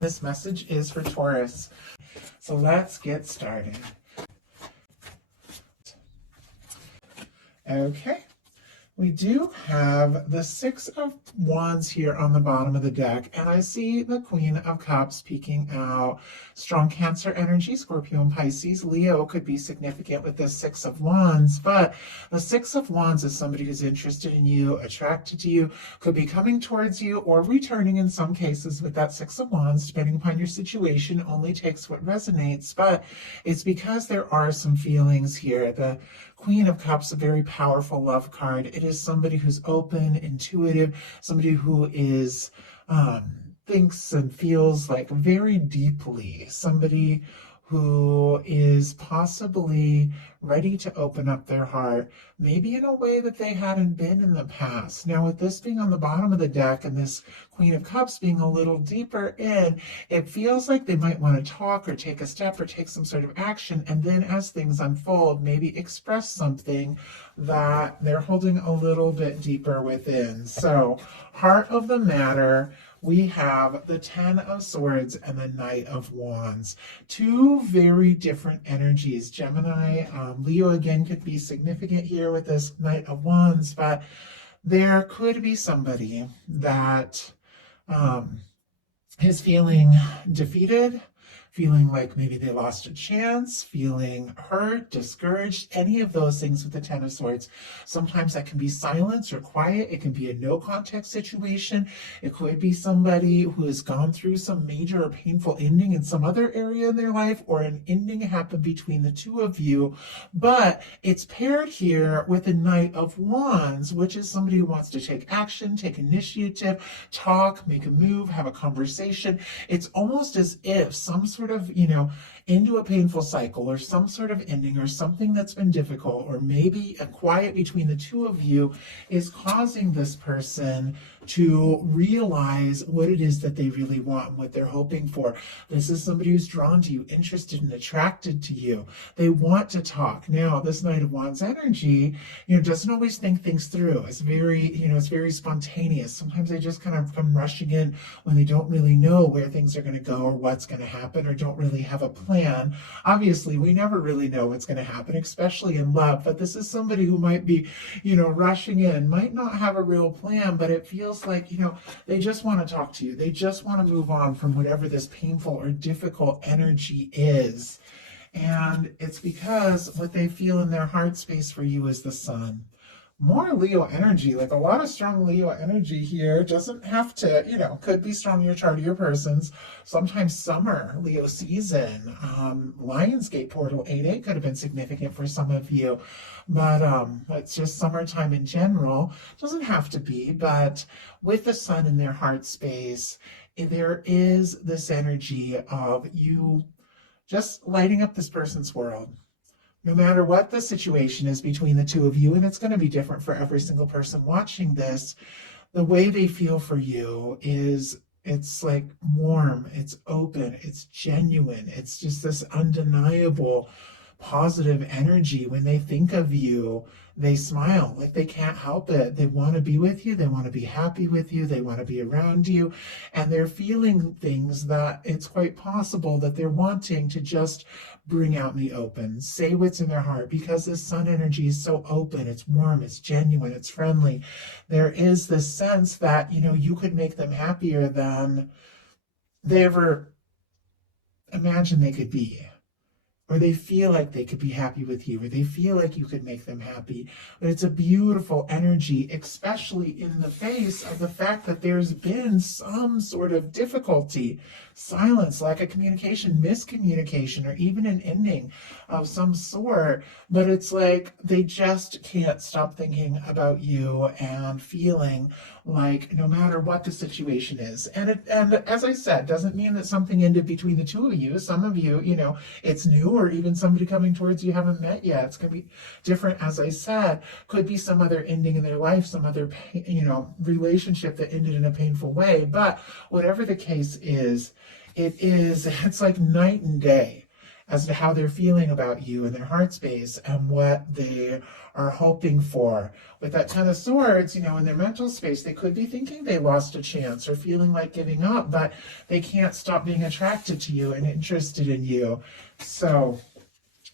This message is for Taurus. So let's get started. Okay. We do have the Six of Wands here on the bottom of the deck, and I see the Queen of Cups peeking out. Strong Cancer energy, Scorpio and Pisces. Leo could be significant with this Six of Wands, but the Six of Wands is somebody who's interested in you, attracted to you, could be coming towards you or returning in some cases with that Six of Wands, depending upon your situation. Only takes what resonates, but it's because there are some feelings here. The Queen of Cups, a very powerful love card. It is somebody who's open, intuitive, somebody who is thinks and feels like very deeply, somebody who is possibly ready to open up their heart, maybe in a way that they hadn't been in the past. Now, with this being on the bottom of the deck and this Queen of Cups being a little deeper in, it feels like they might want to talk or take a step or take some sort of action, and then as things unfold, maybe express something that they're holding a little bit deeper within. So, heart of the matter, we have the Ten of Swords and the Knight of Wands. Two very different energies. Gemini, Leo again could be significant here with this Knight of Wands, but there could be somebody that is feeling defeated, feeling like maybe they lost a chance, feeling hurt, discouraged, any of those things with the Ten of Swords. Sometimes that can be silence or quiet. It can be a no context situation. It could be somebody who has gone through some major or painful ending in some other area in their life, or an ending happened between the two of you. But it's paired here with the Knight of Wands, which is somebody who wants to take action, take initiative, talk, make a move, have a conversation. It's almost as if some sort of, into a painful cycle or some sort of ending or something that's been difficult, or maybe a quiet between the two of you is causing this person to realize what it is that they really want and what they're hoping for. This is somebody who's drawn to you, interested and attracted to you. They want to talk. Now, this Knight of Wands energy, doesn't always think things through. It's very, it's very spontaneous. Sometimes they just kind of come rushing in when they don't really know where things are going to go or what's going to happen, or don't really have a plan. Obviously, we never really know what's going to happen, especially in love, but this is somebody who might be, rushing in, might not have a real plan, but it feels like, they just want to talk to you. They just want to move on from whatever this painful or difficult energy is. And it's because what they feel in their heart space for you is the sun. More Leo energy, like a lot of strong Leo energy here. Doesn't have to, could be strong in your chart of your persons. Sometimes summer, Leo season, Lionsgate portal 8-8 could have been significant for some of you. But it's just summertime in general. Doesn't have to be, but with the sun in their heart space, there is this energy of you just lighting up this person's world. No matter what the situation is between the two of you, and it's going to be different for every single person watching this, the way they feel for you is, it's like warm, it's open, it's genuine. It's just this undeniable positive energy. When they think of you, they smile like they can't help it. They want to be with you. They want to be happy with you. They want to be around you. And they're feeling things that it's quite possible that they're wanting to just bring out in the open, say what's in their heart, because this sun energy is so open. It's warm, it's genuine, it's friendly. There is this sense that, you could make them happier than they ever imagined they could be. Or they feel like they could be happy with you, or they feel like you could make them happy. But it's a beautiful energy, especially in the face of the fact that there's been some sort of difficulty, silence, lack of communication, miscommunication, or even an ending of some sort. But it's like they just can't stop thinking about you and feeling like no matter what the situation is. And as I said, doesn't mean that something ended between the two of you. Some of you, it's new, or even somebody coming towards you haven't met yet. It's going to be different, as I said. Could be some other ending in their life, some other, relationship that ended in a painful way. But whatever the case is, it's like night and day. as to how they're feeling about you in their heart space and what they are hoping for. With that Ten of Swords, in their mental space, they could be thinking they lost a chance or feeling like giving up, but they can't stop being attracted to you and interested in you. So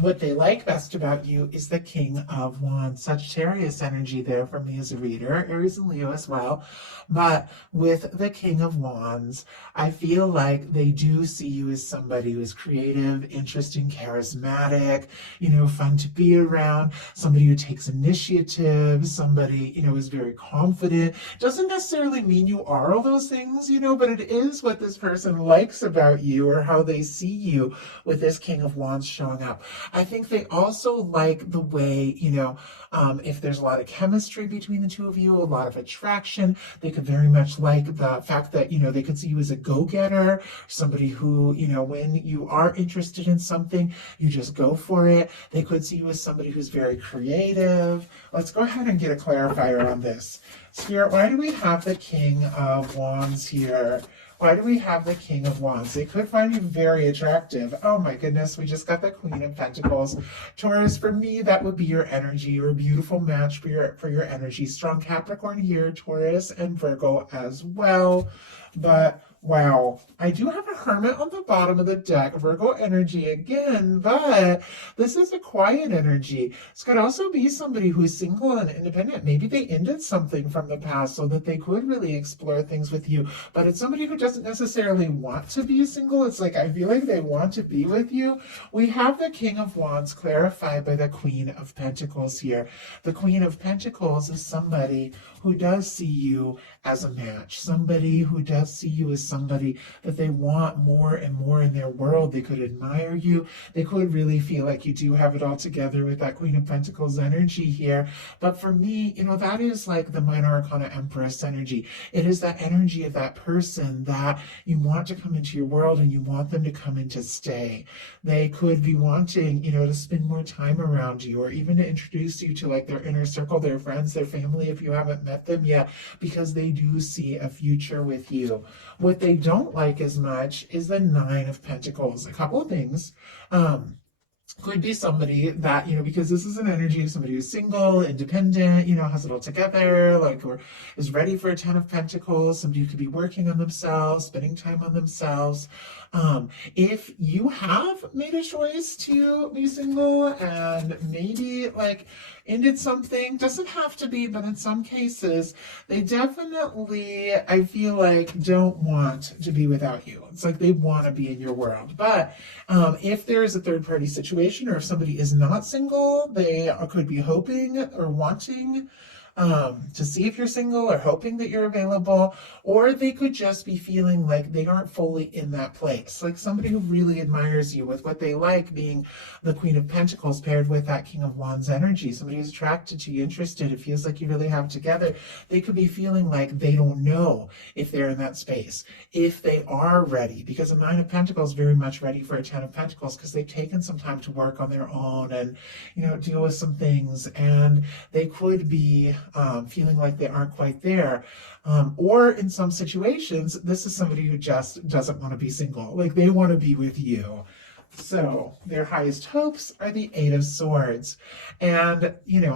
what they like best about you is the King of Wands. Sagittarius energy there for me as a reader, Aries and Leo as well. But with the King of Wands, I feel like they do see you as somebody who is creative, interesting, charismatic, fun to be around, somebody who takes initiative, somebody, is very confident. Doesn't necessarily mean you are all those things, but it is what this person likes about you or how they see you with this King of Wands showing up. I think they also like the way, if there's a lot of chemistry between the two of you, a lot of attraction, they could very much like the fact that, they could see you as a go-getter, somebody who, when you are interested in something, you just go for it. They could see you as somebody who's very creative. Let's go ahead and get a clarifier on this. Spirit, why do we have the King of Wands here? Why do we have the King of Wands? They could find you very attractive. Oh my goodness, we just got the Queen of Pentacles. Taurus, for me, that would be your energy. You're a beautiful match for your energy. Strong Capricorn here, Taurus and Virgo as well. But wow, I do have a Hermit on the bottom of the deck, Virgo energy again, but this is a quiet energy. This could also be somebody who's single and independent. Maybe they ended something from the past so that they could really explore things with you, but it's somebody who doesn't necessarily want to be single. It's like, I feel like they want to be with you. We have the King of Wands clarified by the Queen of Pentacles here. The Queen of Pentacles is somebody who does see you as a match, somebody who does see you as somebody that they want more and more in their world. They could admire you. They could really feel like you do have it all together with that Queen of Pentacles energy here. But for me, that is like the Minor Arcana Empress energy. It is that energy of that person that you want to come into your world and you want them to come in to stay. They could be wanting, to spend more time around you or even to introduce you to like their inner circle, their friends, their family, if you haven't met them yet, because they do see a future with you. What they don't like as much is the Nine of Pentacles. A couple of things. Could be somebody that, because this is an energy of somebody who's single, independent, has it all together, or is ready for a Ten of Pentacles, somebody who could be working on themselves, spending time on themselves. If you have made a choice to be single and maybe ended something, doesn't have to be, but in some cases, they definitely, I feel like, don't want to be without you. It's like they want to be in your world. But if there is a third party situation or if somebody is not single, they could be hoping or wanting to see if you're single or hoping that you're available, or they could just be feeling like they aren't fully in that place. Like somebody who really admires you with what they like being the Queen of Pentacles paired with that King of Wands energy. Somebody who's attracted to you, interested, it feels like you really have together. They could be feeling like they don't know if they're in that space, if they are ready, because a Nine of Pentacles is very much ready for a Ten of Pentacles because they've taken some time to work on their own and, deal with some things, and they could be feeling like they aren't quite there. Or in some situations, this is somebody who just doesn't want to be single. Like they want to be with you. So their highest hopes are the Eight of Swords. And,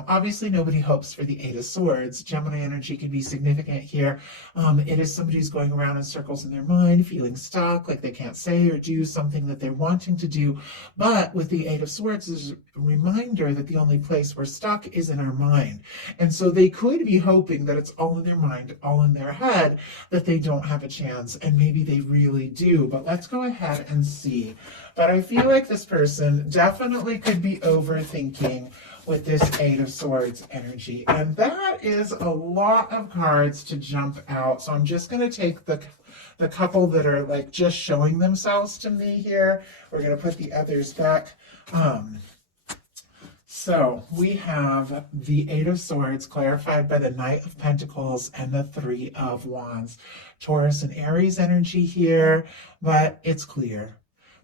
obviously nobody hopes for the Eight of Swords. Gemini energy can be significant here. It is somebody who's going around in circles in their mind, feeling stuck, like they can't say or do something that they're wanting to do. But with the Eight of Swords, there's a reminder that the only place we're stuck is in our mind. And so they could be hoping that it's all in their mind, all in their head, that they don't have a chance. And maybe they really do. But let's go ahead and see. But I feel like this person definitely could be overthinking with this Eight of Swords energy. And that is a lot of cards to jump out. So I'm just going to take the couple that are just showing themselves to me here. We're going to put the others back. So we have the Eight of Swords clarified by the Knight of Pentacles and the Three of Wands. Taurus and Aries energy here, but it's clear.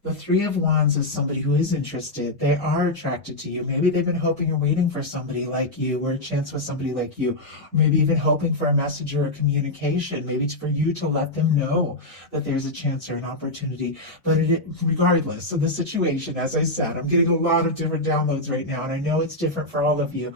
The Three of Wands is somebody who is interested. They are attracted to you. Maybe they've been hoping or waiting for somebody like you, or a chance with somebody like you, or maybe even hoping for a message or a communication, maybe for you to let them know that there's a chance or an opportunity. But regardless of the situation, as I said, I'm getting a lot of different downloads right now, and I know it's different for all of you.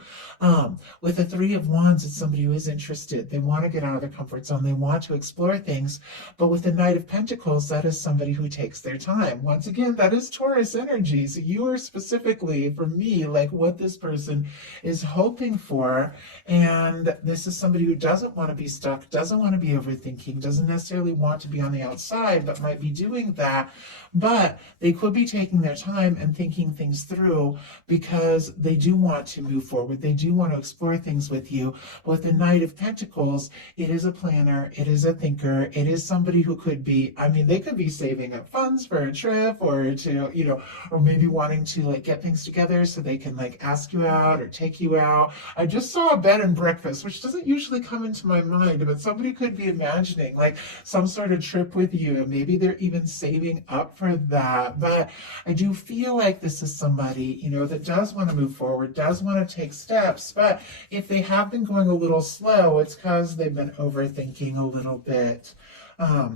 With the Three of Wands, it's somebody who is interested. They want to get out of their comfort zone. They want to explore things. But with the Knight of Pentacles, that is somebody who takes their time. Once again, that is Taurus energy. So you are specifically, for me, like what this person is hoping for. And this is somebody who doesn't want to be stuck, doesn't want to be overthinking, doesn't necessarily want to be on the outside, but might be doing that. But they could be taking their time and thinking things through because they do want to move forward. They do want to explore things with you. With the Knight of Pentacles, it is a planner, it is a thinker, it is somebody who could be, I mean, they could be saving up funds for a trip, or to, you know, or maybe wanting to like get things together so they can like ask you out or take you out. I just saw a bed and breakfast, which doesn't usually come into my mind, but somebody could be imagining like some sort of trip with you. Maybe they're even saving up for that. But I do feel like this is somebody, you know, that does want to move forward, does want to take steps. But if they have been going a little slow, it's because they've been overthinking a little bit.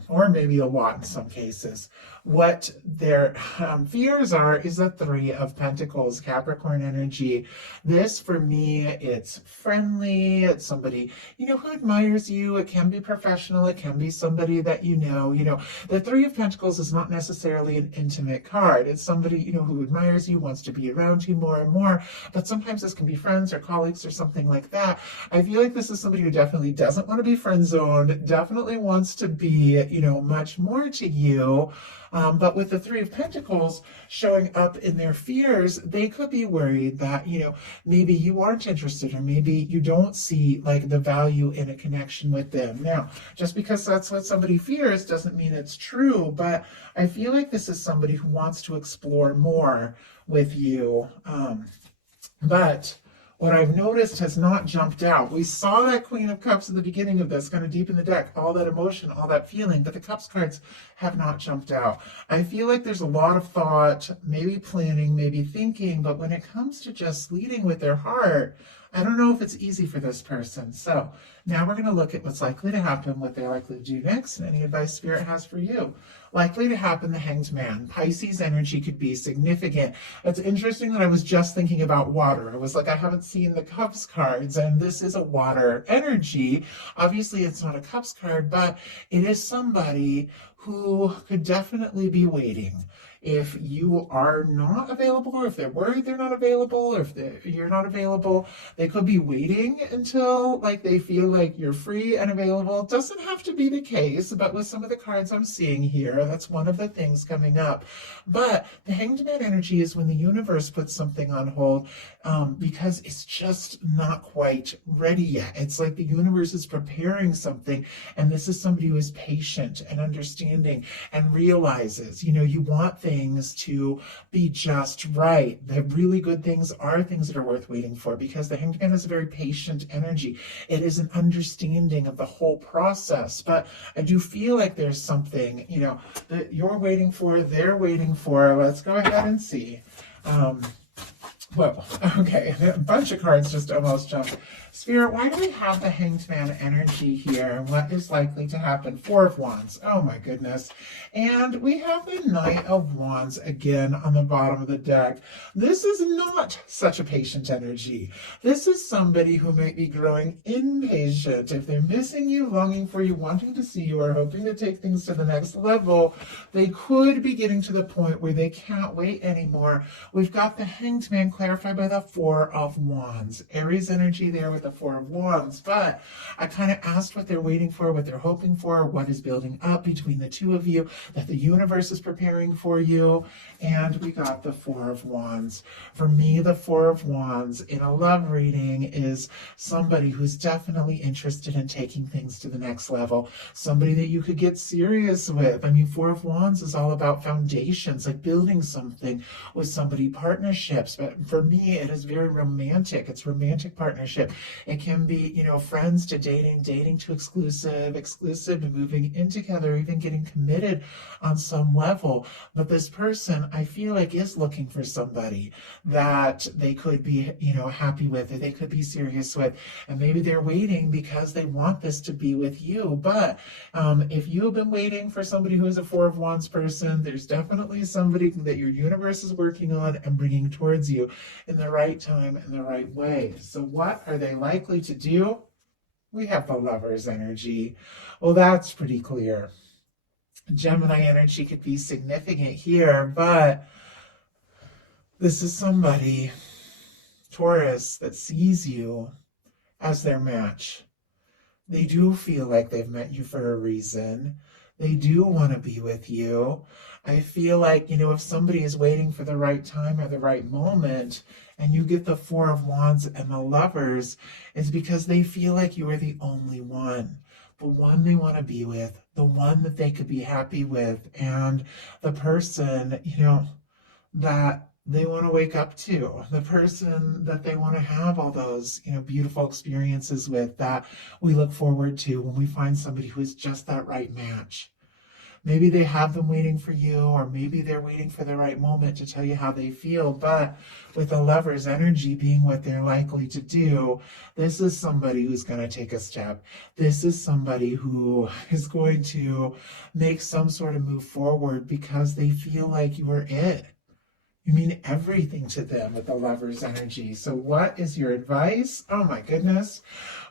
Or maybe a lot in some cases. What their fears are is the Three of Pentacles, Capricorn energy. This, for me, it's friendly. It's somebody, you know, who admires you. It can be professional. It can be somebody that you know. You know, the Three of Pentacles is not necessarily an intimate card. It's somebody, you know, who admires you, wants to be around you more and more. But sometimes this can be friends or colleagues or something like that. I feel like this is somebody who definitely doesn't want to be friend zoned, definitely wants to be, you know, much more to you. But with the Three of Pentacles showing up in their fears, they could be worried that, you know, maybe you aren't interested, or maybe you don't see like the value in a connection with them. Now, just because that's what somebody fears doesn't mean it's true, but I feel like this is somebody who wants to explore more with you. But what I've noticed has not jumped out. We saw that Queen of Cups at the beginning of this, kind of deep in the deck, all that emotion, all that feeling, but the Cups cards have not jumped out. I feel like there's a lot of thought, maybe planning, maybe thinking, but when it comes to just leading with their heart, I don't know if it's easy for this person. So now we're going to look at what's likely to happen, what they're likely to do next, and any advice Spirit has for you. Likely to happen, the Hanged Man. Pisces energy could be significant. It's interesting that I was just thinking about water. I was like, I haven't seen the Cups cards, and this is a water energy. Obviously, it's not a Cups card, but it is somebody who could definitely be waiting. If you are not available, or if they're worried they're not available, or if you're not available, they could be waiting until like they feel like you're free and available. It doesn't have to be the case, but with some of the cards I'm seeing here, that's one of the things coming up. But the Hanged Man energy is when the universe puts something on hold because it's just not quite ready yet. It's like the universe is preparing something, and this is somebody who is patient and understanding and realizes, you know, you want things to be just right. The really good things are things that are worth waiting for, because the Hanged Man is a very patient energy. It is an understanding of the whole process. But I do feel like there's something, you know, that you're waiting for, they're waiting for. Let's go ahead and see. Well, okay, a bunch of cards just almost jumped. Spirit, why do we have the Hanged Man energy here? What is likely to happen? Four of Wands. Oh my goodness. And we have the Knight of Wands again on the bottom of the deck. This is not such a patient energy. This is somebody who might be growing impatient. If they're missing you, longing for you, wanting to see you, or hoping to take things to the next level, they could be getting to the point where they can't wait anymore. We've got the Hanged Man clarified by the Four of Wands. Aries energy there with the Four of Wands. But I kind of asked what they're waiting for, what they're hoping for, what is building up between the two of you, that the universe is preparing for you. And we got the Four of Wands. For me, the Four of Wands in a love reading is somebody who's definitely interested in taking things to the next level. Somebody that you could get serious with. I mean, Four of Wands is all about foundations, like building something with somebody, partnerships. But For me, it is very romantic. It's romantic partnership. It can be, friends to dating, dating to exclusive, exclusive to moving in together, even getting committed on some level. But this person, I feel like, is looking for somebody that they could be, happy with, or they could be serious with. And maybe they're waiting because they want this to be with you. But if you have been waiting for somebody who is a Four of Wands person, there's definitely somebody that your universe is working on and bringing towards you in the right time and the right way. So what are they likely to do? We have the Lover's energy. Well, that's pretty clear. Gemini energy could be significant here, but this is somebody, Taurus, that sees you as their match. They do feel like they've met you for a reason. They do want to be with you. I feel like, if somebody is waiting for the right time or the right moment, and you get the Four of Wands and the Lovers, it's because they feel like you are the only one. The one they want to be with, the one that they could be happy with, and the person, that they want to wake up to, the person that they want to have all those, beautiful experiences with, that we look forward to when we find somebody who is just that right match. Maybe they have them waiting for you, or maybe they're waiting for the right moment to tell you how they feel. But with the Lover's energy being what they're likely to do, this is somebody who's going to take a step. This is somebody who is going to make some sort of move forward because they feel like you are it. You mean everything to them with the Lover's energy. So what is your advice? Oh my goodness.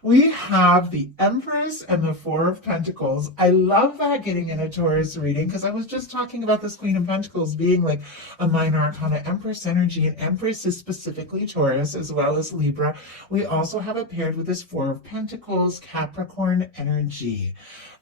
We have the Empress and the Four of Pentacles. I love that getting in a Taurus reading, because I was just talking about this Queen of Pentacles being like a minor arcana Empress energy, and Empress is specifically Taurus as well as Libra. We also have it paired with this Four of Pentacles, Capricorn energy.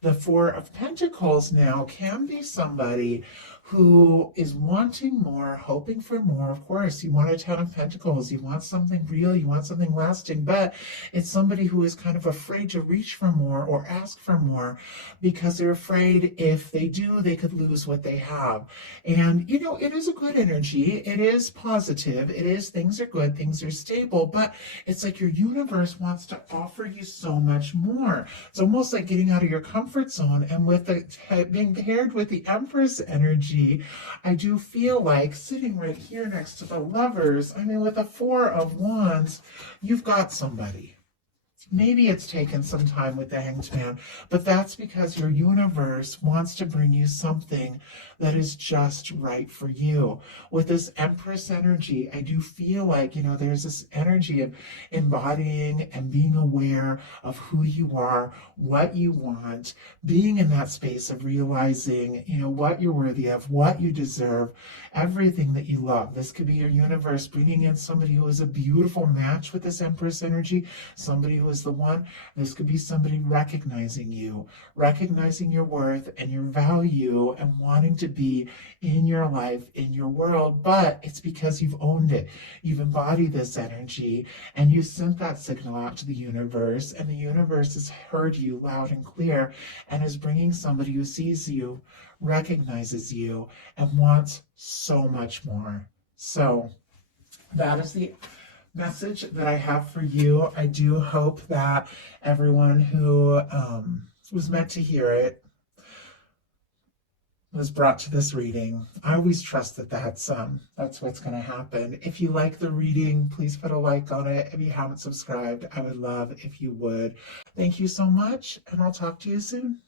The Four of Pentacles now can be somebody who is wanting more, hoping for more. Of course, you want a Ten of Pentacles, you want something real, you want something lasting, but it's somebody who is kind of afraid to reach for more or ask for more because they're afraid if they do, they could lose what they have. And, it is a good energy. It is positive. It is, things are good, things are stable, but it's like your universe wants to offer you so much more. It's almost like getting out of your comfort zone. And with the being paired with the Empress energy, I do feel like sitting right here next to the Lovers, with the Four of Wands, you've got somebody. Maybe it's taken some time with the Hanged Man, but that's because your universe wants to bring you something that is just right for you. With this Empress energy, I do feel like, there's this energy of embodying and being aware of who you are, what you want, being in that space of realizing, what you're worthy of, what you deserve, everything that you love. This could be your universe bringing in somebody who is a beautiful match with this Empress energy, somebody who is the one. This could be somebody recognizing you, recognizing your worth and your value, and wanting to be in your life, in your world. But it's because you've owned it. You've embodied this energy, and you sent that signal out to the universe, and the universe has heard you loud and clear and is bringing somebody who sees you, recognizes you, and wants so much more. So that is the message that I have for you. I do hope that everyone who was meant to hear it was brought to this reading. I always trust that that's what's going to happen. If you like the reading, please put a like on it. If you haven't subscribed, I would love if you would. Thank you so much, and I'll talk to you soon.